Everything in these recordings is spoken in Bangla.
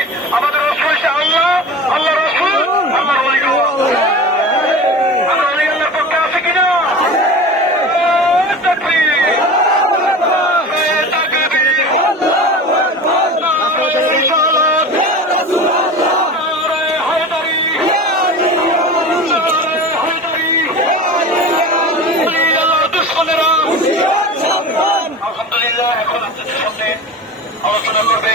নাই আমাদের রসুল হচ্ছে আল্লাহ আল্লাহ রসুল, আল্লাহ আমরা ওলিগুল্লাহর পক্ষে আছে কিনা? আলহামদুলিল্লাহ, এখন আপনাদের সামনে আলোচনা করবে।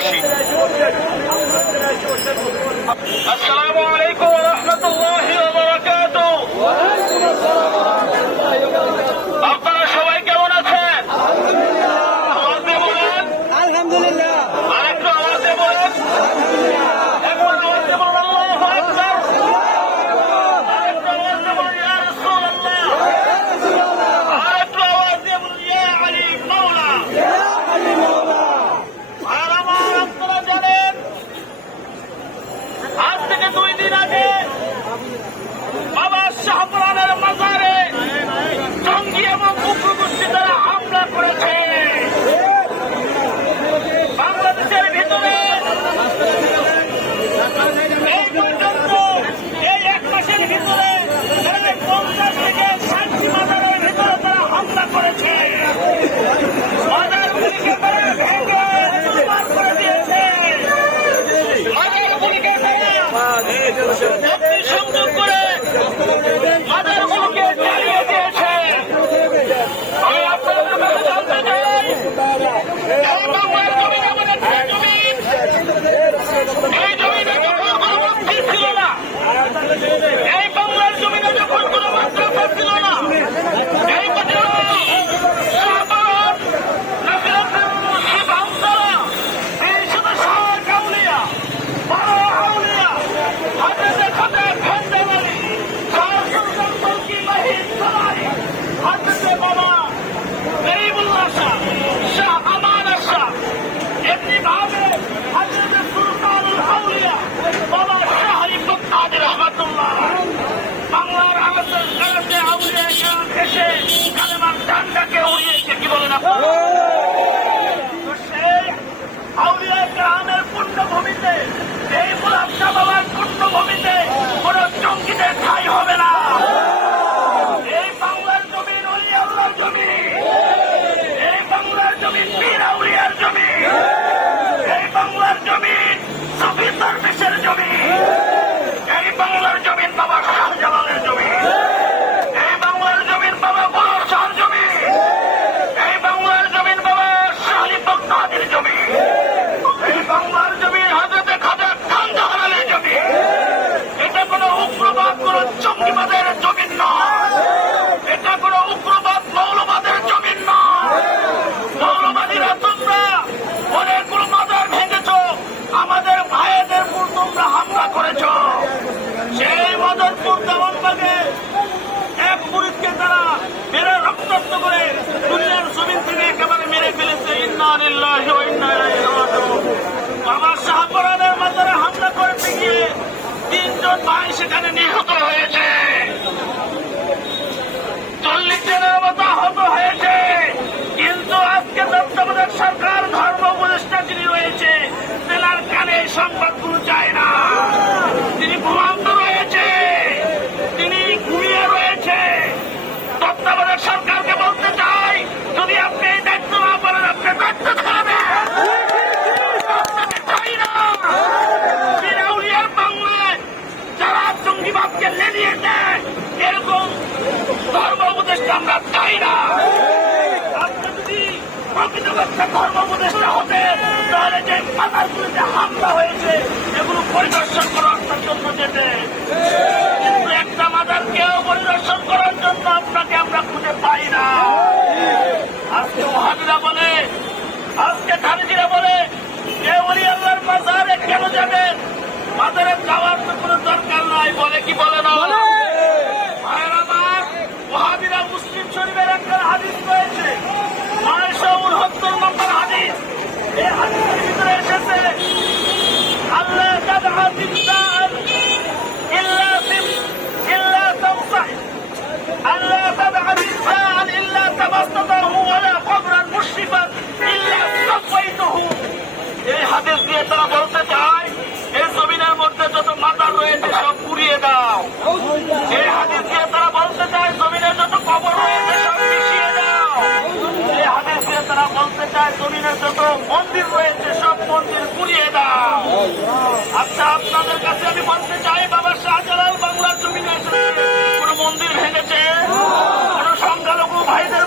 বসি আসসালামু আলাইকুম। থেকে দুই দিন আগে বাবা শাহপুরানের মাজারে জঙ্গি এবং উগ্রগোষ্ঠী দ্বারা হামলা করেছে। বাংলাদেশের ভিতরে ভিতরে পঞ্চাশ থেকে ষাটটি মাজারের ভিতরে তারা হামলা করেছে। enormes বাবা শাহপুরানের মাজারে হয়েছে। চল্লিশ জনের মতো হয়েছে। কিন্তু আজকে তত্ত্বাবধায়ক সরকার ধর্ম উপদেষ্টা যিনি রয়েছে তেনার কানে এই শিক্ষা হতে তাহলে যে হামলা হয়েছে, এগুলো পরিদর্শন করার জন্য যেতে। কিন্তু একটা মাদারকেও পরিদর্শন করার জন্য আপনাকে আমরা খুঁজে পাই না। আজকে ওহাবিরা বলে, আজকে খারিজিরা বলে যে বলি আল্লাহর মাজারে কেন যাবেন? মাজারে যাওয়ার তো কোনো দরকার নাই। বলে কি বলে না? بأهل الهداية الله تدعى الإنسان চায় যত মন্দির রয়েছে, সব মন্দির পুড়িয়ে দাও। আচ্ছা আপনাদের কাছে আমি বলতে চাই, বাবা শাহজালাল বাংলার জমিনে এসেছে। কোন মন্দির ভেঙেছে? কোন সংখ্যালঘু ভাইদের